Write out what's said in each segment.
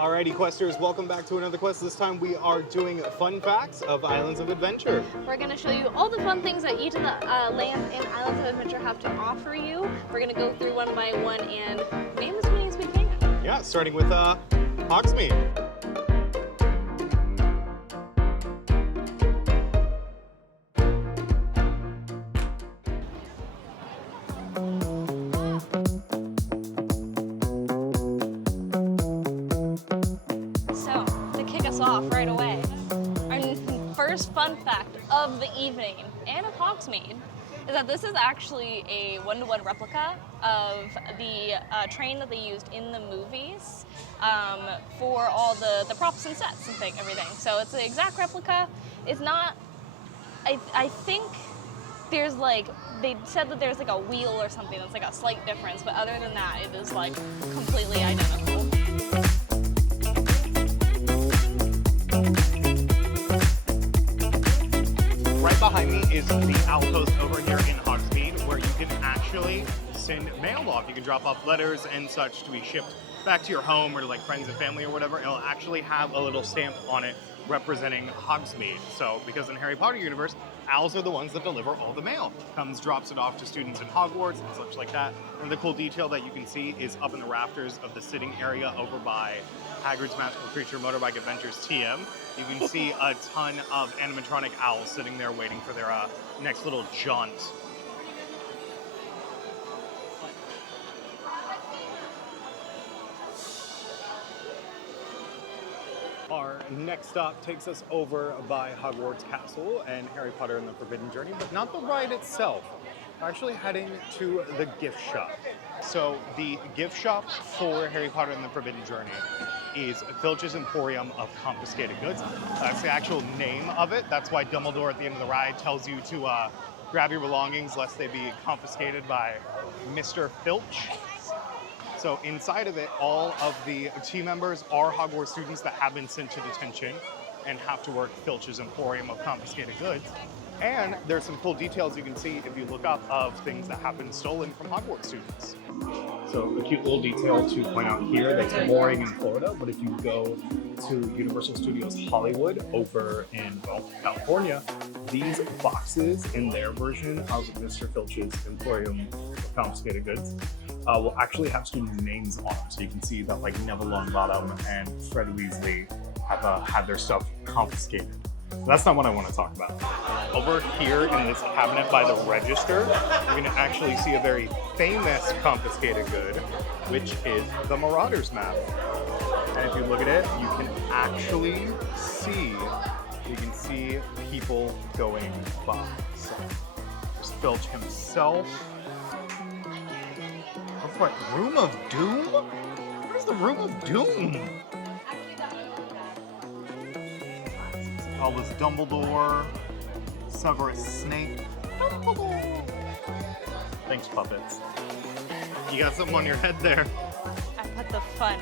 Alrighty, Questers, welcome back to another quest. This time we are doing fun facts of Islands of Adventure. We're going to show you all the fun things that each of the lands in Islands of Adventure have to offer you. We're going to go through one by one and name as many as we can. Yeah, starting with Hogsmeade. Off right away. Our first fun fact of the evening and of Hogsmeade is that this is actually a one-to-one replica of the train that they used in the movies for all the props and sets and everything. So it's the exact replica. It's not, I think there's they said that there's a wheel or something that's a slight difference, but other than that, it is completely identical. Behind me is the outpost over here in Hogsmeade, where you can actually send mail off. You can drop off letters and such to be shipped back to your home or to friends and family or whatever. It'll actually have a little stamp on it representing Hogsmeade. So, because in Harry Potter universe, owls are the ones that deliver all the mail. Drops it off to students in Hogwarts and such like that. And the cool detail that you can see is up in the rafters of the sitting area over by Hagrid's Magical Creature Motorbike Adventures TM. You can see a ton of animatronic owls sitting there waiting for their next little jaunt. Our next stop takes us over by Hogwarts Castle and Harry Potter and the Forbidden Journey, but not the ride itself. We're actually heading to the gift shop. So the gift shop for Harry Potter and the Forbidden Journey is Filch's Emporium of Confiscated Goods. That's the actual name of it. That's why Dumbledore at the end of the ride tells you to grab your belongings lest they be confiscated by Mr. Filch. So inside of it, all of the team members are Hogwarts students that have been sent to detention and have to work Filch's Emporium of Confiscated Goods. And there's some cool details you can see if you look up of things that have been stolen from Hogwarts students. So a cute little detail to point out here that's boring in Florida, but if you go to Universal Studios Hollywood over in California, these boxes in their version of Mr. Filch's Emporium of Confiscated Goods will actually have student names on them. So you can see that Neville Longbottom and Fred Weasley have had their stuff confiscated. That's not what I want to talk about. Over here in this cabinet by the register, you're going to actually see a very famous confiscated good, which is the Marauders map. And if you look at it, you can actually see, people going by. So there's Filch himself. What, Room of Doom? Where's the Room of Doom? Albus Dumbledore, Severus Snape. Dumbledore. Thanks, puppets. You got something on your head there. I put the fun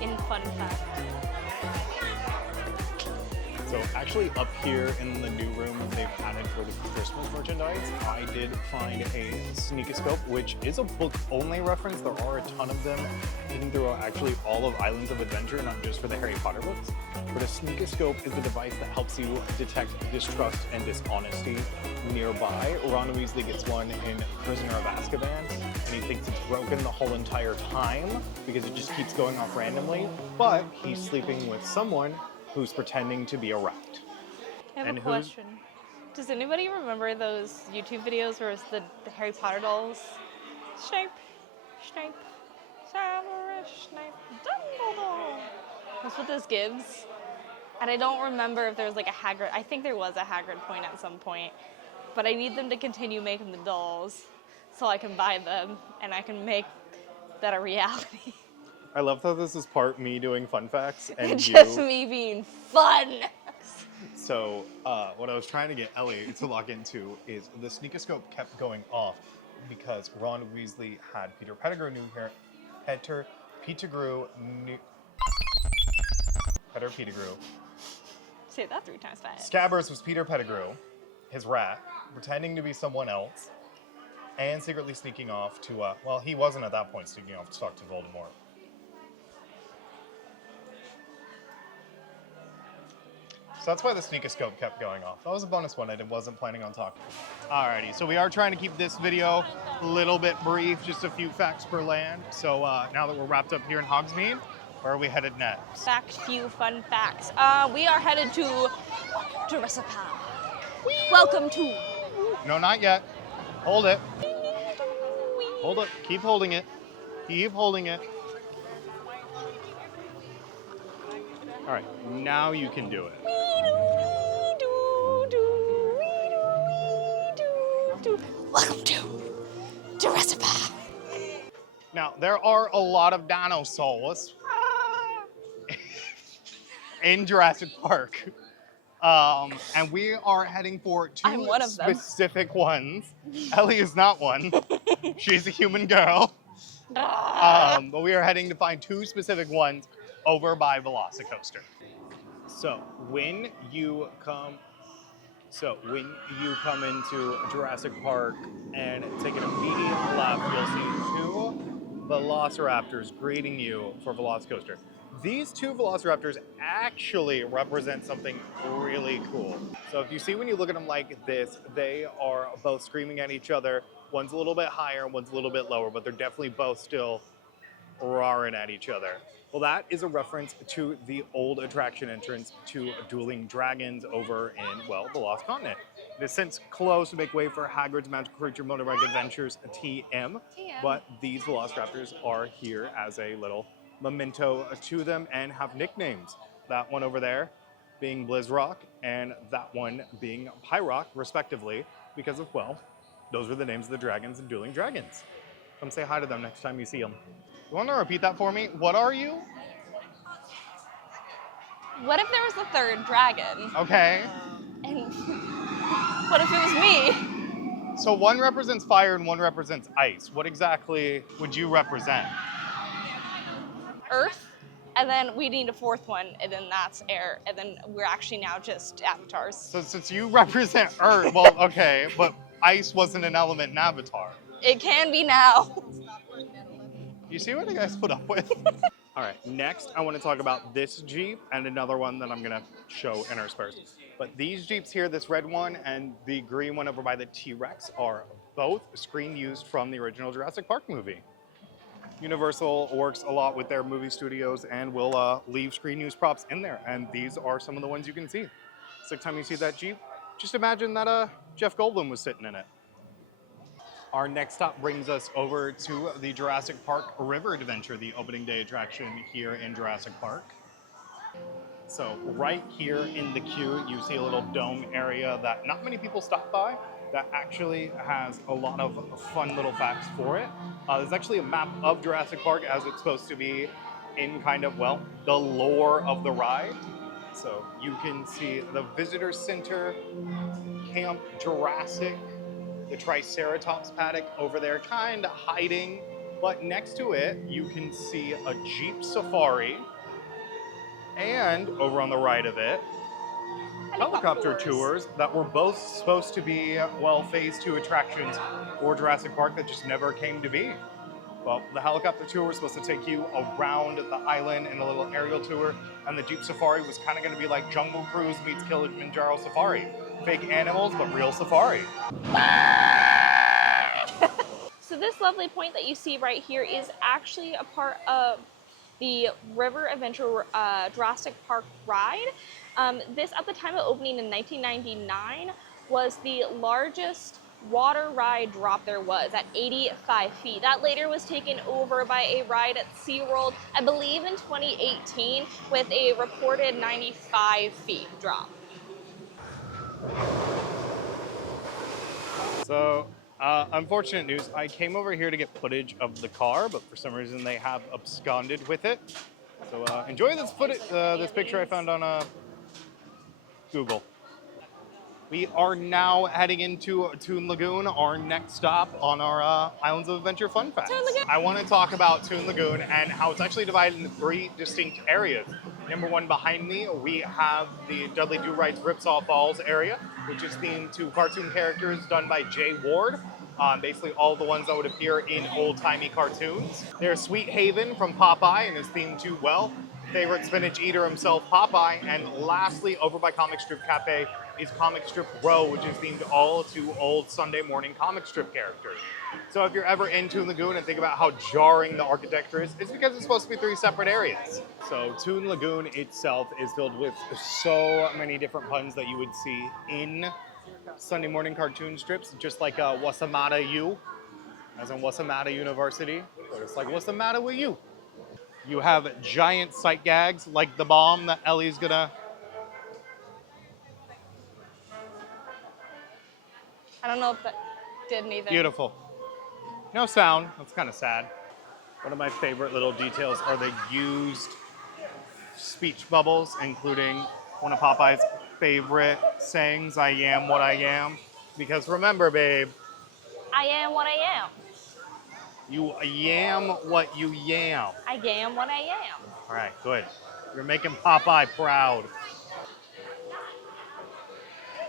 in fun fact. So actually up here in the new room they've added for the Christmas merchandise, I did find a sneakoscope, which is a book-only reference. There are a ton of them hidden throughout actually all of Islands of Adventure, not just for the Harry Potter books. But a sneakoscope is a device that helps you detect distrust and dishonesty nearby. Ron Weasley gets one in Prisoner of Azkaban, and he thinks it's broken the whole entire time because it just keeps going off randomly, but he's sleeping with someone who's pretending to be a rat. I have a question. Does anybody remember those YouTube videos where it's the Harry Potter dolls? Snape, Severus Snape, Dumbledore. That's what this gives. And I don't remember if there was a Hagrid. I think there was a Hagrid point at some point. But I need them to continue making the dolls so I can buy them and I can make that a reality. I love how this is part me doing fun facts and just me being fun. So what I was trying to get Ellie to lock into is the sneakoscope kept going off because Ron Weasley had Peter Pettigrew Say that 3 times fast. Scabbers was Peter Pettigrew, his rat, pretending to be someone else, and secretly sneaking off to, well, he wasn't at that point sneaking off to talk to Voldemort. So that's why the sneakoscope kept going off. That was a bonus one I wasn't planning on talking. Alrighty, so we are trying to keep this video a little bit brief, just a few facts per land. So now that we're wrapped up here in Hogsmeade, where are we headed next? Few fun facts. We are headed to Jurassic Park. Welcome to. No, not yet. Hold it. Hold it. Keep holding it. Keep holding it. All right, now you can do it. Welcome to Jurassic Park. Now, there are a lot of dinosaurs in Jurassic Park. And we are heading for I'm two one of them. specific ones. Ellie is not one. She's a human girl. But we are heading to find two specific ones over by Velocicoaster. So when you come into Jurassic Park and take an immediate left, you'll see two Velociraptors greeting you for Velocicoaster. These two Velociraptors actually represent something really cool. So if you see when you look at them like this, they are both screaming at each other. One's a little bit higher, one's a little bit lower, but they're definitely both still roaring at each other. Well, that is a reference to the old attraction entrance to Dueling Dragons over in, well, the Lost Continent. It has since closed to make way for Hagrid's Magical Creature Motorbike Adventures TM, but these Velociraptors are here as a little memento to them and have nicknames. That one over there being Blizzrock and that one being Pyrock, respectively, because of, well, those were the names of the dragons in Dueling Dragons. Come say hi to them next time you see them. You want to repeat that for me? What are you? What if there was a third dragon? Okay. And what if it was me? So one represents fire and one represents ice. What exactly would you represent? Earth, and then we need a fourth one, and then that's air, and then we're actually now just avatars. So since you represent Earth, well, okay, but ice wasn't an element in Avatar. It can be now. You see what I guys put up with? All right, next I want to talk about this Jeep and another one that I'm gonna show interspersed. But these Jeeps here, this red one and the green one over by the T-Rex, are both screen used from the original Jurassic Park movie. Universal works a lot with their movie studios and will leave screen use props in there. And these are some of the ones you can see. So next time you see that Jeep, just imagine that Jeff Goldblum was sitting in it. Our next stop brings us over to the Jurassic Park River Adventure, the opening day attraction here in Jurassic Park. So right here in the queue, you see a little dome area that not many people stop by that actually has a lot of fun little facts for it. There's actually a map of Jurassic Park as it's supposed to be in kind of, well, the lore of the ride. So you can see the Visitor Center, Camp Jurassic, the Triceratops paddock over there kind of hiding, but next to it you can see a Jeep Safari, and over on the right of it, helicopter tours that were both supposed to be, well, phase 2 attractions for Jurassic Park that just never came to be. Well, the helicopter tour was supposed to take you around the island in a little aerial tour, and the Jeep Safari was kind of going to be like Jungle Cruise meets Kilimanjaro Safari. Fake animals, but real safari. So this lovely point that you see right here is actually a part of the River Adventure Jurassic Park ride. This, at the time of opening in 1999, was the largest water ride drop there was at 85 feet. That later was taken over by a ride at SeaWorld, I believe in 2018, with a reported 95 feet drop. So, unfortunate news, I came over here to get footage of the car, but for some reason they have absconded with it. So enjoy this footage, this picture I found on Google. We are now heading into Toon Lagoon, our next stop on our Islands of Adventure Fun Facts. I want to talk about Toon Lagoon and how it's actually divided into 3 distinct areas. Number 1, behind me, we have the Dudley Do-Right's Ripsaw Falls area, which is themed to cartoon characters done by Jay Ward. Basically all the ones that would appear in old-timey cartoons. There's Sweet Haven from Popeye and is themed to, well, favorite spinach eater himself, Popeye. And lastly, over by Comic Strip Cafe is Comic Strip Row, which is themed all to old Sunday morning comic strip characters. So if you're ever in Toon Lagoon and think about how jarring the architecture is, it's because it's supposed to be 3 separate areas. So Toon Lagoon itself is filled with so many different puns that you would see in Sunday morning cartoon strips, just like What's the Matter You, as in What's the Matter University, but it's like What's the Matter with You? You have giant sight gags like the bomb that Ellie's gonna. I don't know if that did anything. Beautiful. No sound, that's kind of sad. One of my favorite little details are the used speech bubbles, including one of Popeye's favorite sayings, I am what I am. Because remember, babe, I am what I am. you yam what you yam. I am what I am. All right, good. You're making Popeye proud.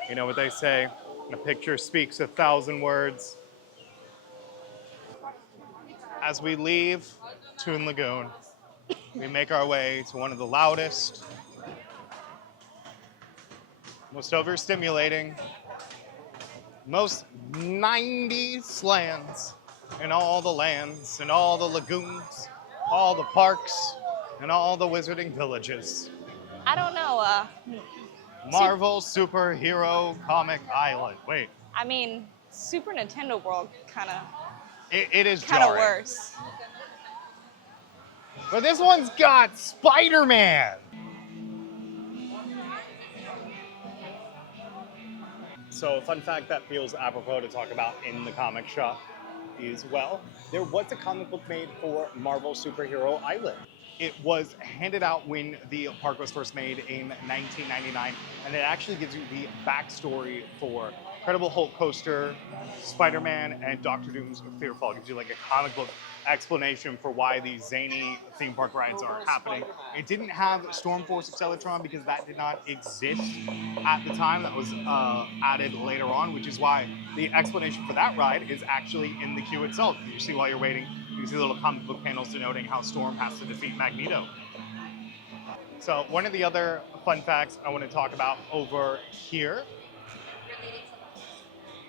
You know what they say, a picture speaks 1,000 words. As we leave Toon Lagoon, we make our way to one of the loudest, most overstimulating, most 90s lands in all the lands, in all the lagoons, all the parks, and all the wizarding villages. I don't know. Marvel Superhero Comic Island. Wait. I mean, Super Nintendo World kind of It is jarring. worse. But this one's got Spider-Man. So a fun fact that feels apropos to talk about in the comic shop is, well, there was a comic book made for Marvel Superhero Island. It was handed out when the park was first made in 1999, and it actually gives you the backstory for Incredible Hulk coaster, Spider-Man, and Doctor Doom's Fearfall. It gives you like a comic book explanation for why these zany theme park rides are happening. It didn't have Storm Force Accelatron because that did not exist at the time. That was added later on, which is why the explanation for that ride is actually in the queue itself. You see while you're waiting, you see little comic book panels denoting how Storm has to defeat Magneto. So one of the other fun facts I want to talk about over here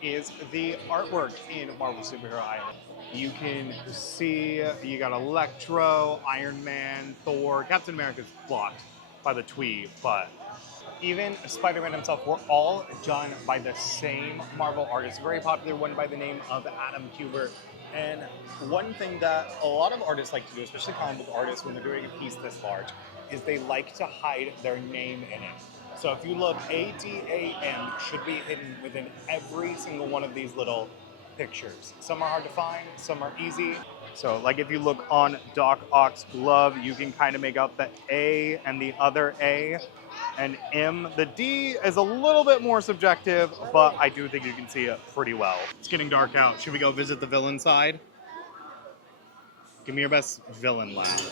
is the artwork in Marvel Superhero Island. You can see you got Electro, Iron Man, Thor, Captain America's blocked by the Twee, but even Spider-Man himself were all done by the same Marvel artist, a very popular one by the name of Adam Kubert. And one thing that a lot of artists like to do, especially comic book artists, when they're doing a piece this large, is they like to hide their name in it. So if you look, ADAM should be hidden within every single one of these little pictures. Some are hard to find, some are easy. So like if you look on Doc Ock's glove, you can kind of make out the A and the other A and M. The D is a little bit more subjective, but I do think you can see it pretty well. It's getting dark out. Should we go visit the villain side? Give me your best villain laugh.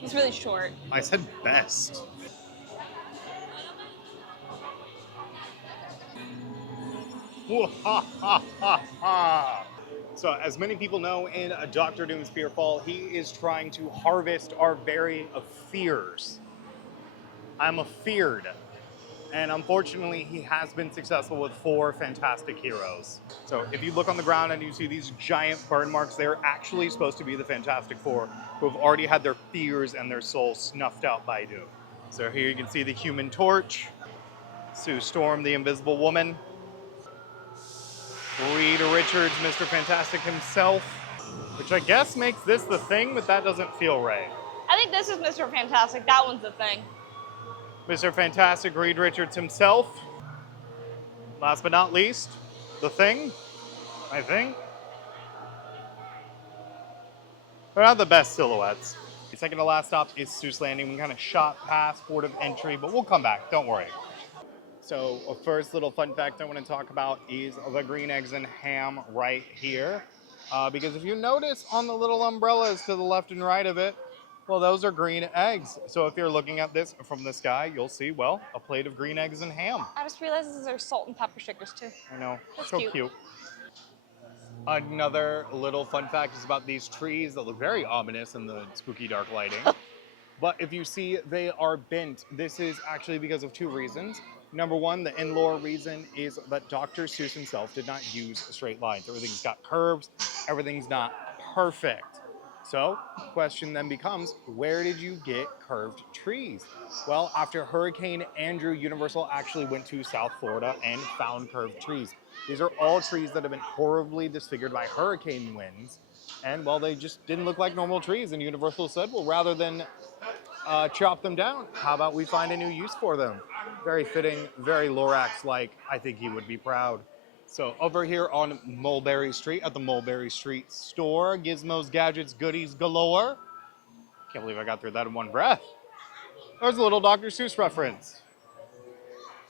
He's really short. I said best. So as many people know, in Doctor Doom's Fearfall, he is trying to harvest our very fears. I'm afeared. And unfortunately, he has been successful with 4 fantastic heroes. So if you look on the ground and you see these giant burn marks, they're actually supposed to be the Fantastic Four, who have already had their fears and their souls snuffed out by Doom. So here you can see the Human Torch, Sue Storm, the Invisible Woman, Reed Richards, Mr. Fantastic himself, which I guess makes this the Thing, but that doesn't feel right. I think this is Mr. Fantastic. That one's the Thing. Mr. Fantastic, Reed Richards himself. Last but not least, the Thing, I think. They're not the best silhouettes. The second to last stop is Seuss Landing. We kind of shot past Port of Entry, but we'll come back, don't worry. So a first little fun fact I want to talk about is the green eggs and ham right here. Because if you notice on the little umbrellas to the left and right of it, well, those are green eggs. So if you're looking at this from the sky, you'll see, well, a plate of green eggs and ham. I just realized these are salt and pepper shakers too. I know, That's so cute. cute. Another little fun fact is about these trees that look very ominous in the spooky dark lighting. But if you see they are bent, this is actually because of two reasons. Number one, the in-lore reason is that Dr. Seuss himself did not use straight lines. Everything's got curves, everything's not perfect. So, question then becomes, where did you get curved trees? Well, after Hurricane Andrew, Universal actually went to South Florida and found curved trees. These are all trees that have been horribly disfigured by hurricane winds. And well, they just didn't look like normal trees. And Universal said, well, rather than chop them down, how about we find a new use for them? Very fitting, very Lorax-like. I think he would be proud. So over here on Mulberry Street at the Mulberry Street store, gizmos, gadgets, goodies galore. Can't believe I got through that in one breath. There's a little Dr. Seuss reference.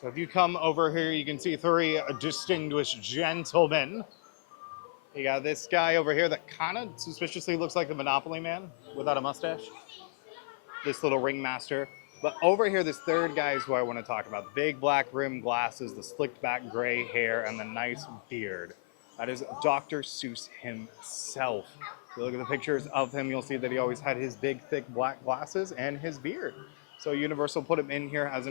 So if you come over here, you can see three distinguished gentlemen. You got this guy over here that kind of suspiciously looks like the Monopoly man without a mustache. This little ringmaster. But over here, this third guy is who I want to talk about. The big black rimmed glasses, the slicked back gray hair, and the nice beard. That is Dr. Seuss himself. If you look at the pictures of him, you'll see that he always had his big, thick black glasses and his beard. So Universal put him in here as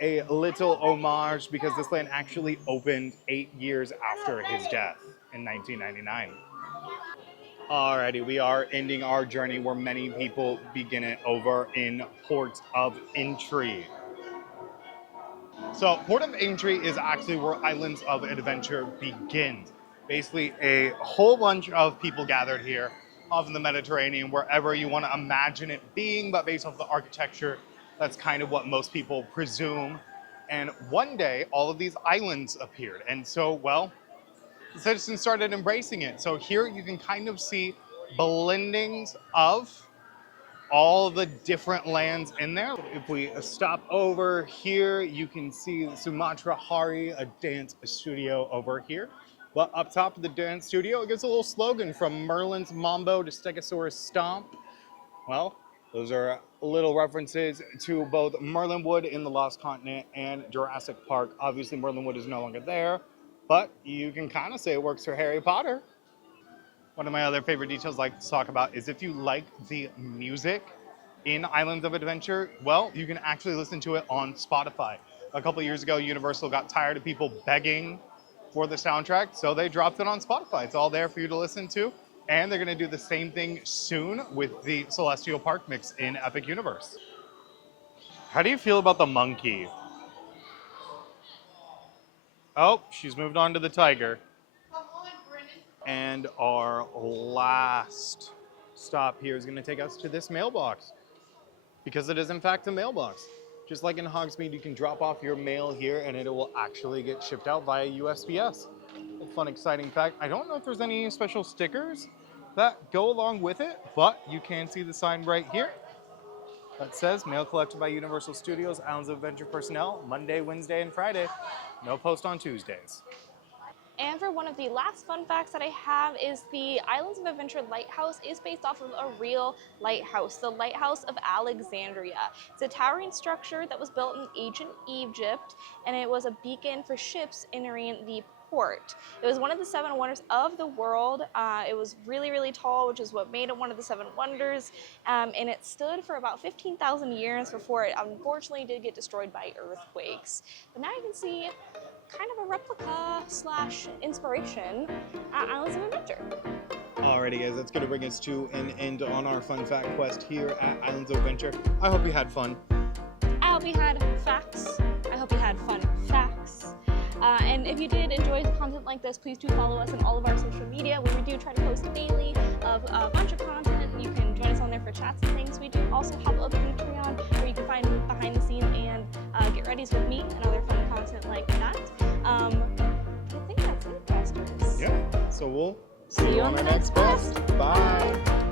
a little homage because this land actually opened 8 years after his death in 1999. Alrighty, we are ending our journey where many people begin it over in Port of Entry. So Port of Entry is actually where Islands of Adventure begins. Basically a whole bunch of people gathered here off in the Mediterranean, wherever you want to imagine it being, but based off the architecture, that's kind of what most people presume. And one day, all of these islands appeared. And so, well, the citizens started embracing it. So here you can kind of see blendings of all the different lands in there. If we stop over here, you can see Sumatra Hari, a dance studio over here. But up top of the dance studio, it gives a little slogan from Merlin's Mambo to Stegosaurus Stomp. Well, those are little references to both Merlin Wood in the Lost Continent and Jurassic Park. Obviously, Merlin Wood is no longer there, but you can kind of say it works for Harry Potter. One of my other favorite details I like to talk about is if you like the music in Islands of Adventure, well, you can actually listen to it on Spotify. A couple years ago, Universal got tired of people begging for the soundtrack, so they dropped it on Spotify. It's all there for you to listen to, and they're gonna do the same thing soon with the Celestial Park mix in Epic Universe. How do you feel about the monkey? Oh, she's moved on to the tiger. And our last stop here is going to take us to this mailbox, because it is in fact a mailbox. Just like in Hogsmeade, you can drop off your mail here and it will actually get shipped out via USPS. A fun, exciting fact. I don't know if there's any special stickers that go along with it, but you can see the sign right here that says mail collected by Universal Studios, Islands of Adventure personnel, Monday, Wednesday, and Friday. No post on Tuesdays. And for one of the last fun facts that I have is the Islands of Adventure Lighthouse is based off of a real lighthouse, the Lighthouse of Alexandria. It's a towering structure that was built in ancient Egypt, and it was a beacon for ships entering the port. It was one of the 7 wonders of the world. It was really, really tall, which is what made it one of the 7 wonders, and it stood for about 15,000 years before it unfortunately did get destroyed by earthquakes. But now you can see kind of a replica slash inspiration at Islands of Adventure. Alrighty guys, that's going to bring us to an end on our fun fact quest here at Islands of Adventure. I hope you had fun. I hope you had facts. I hope you had fun facts. And if you did enjoy content like this, please do follow us on all of our social media, where we do try to post daily of a bunch of content. You can join us on there for chats and things. We do also have a Patreon where you can find behind the scenes and get readies with me and other fun content like that. I think that's it, Busters. Yeah, so we'll see you on the next quest. Bye.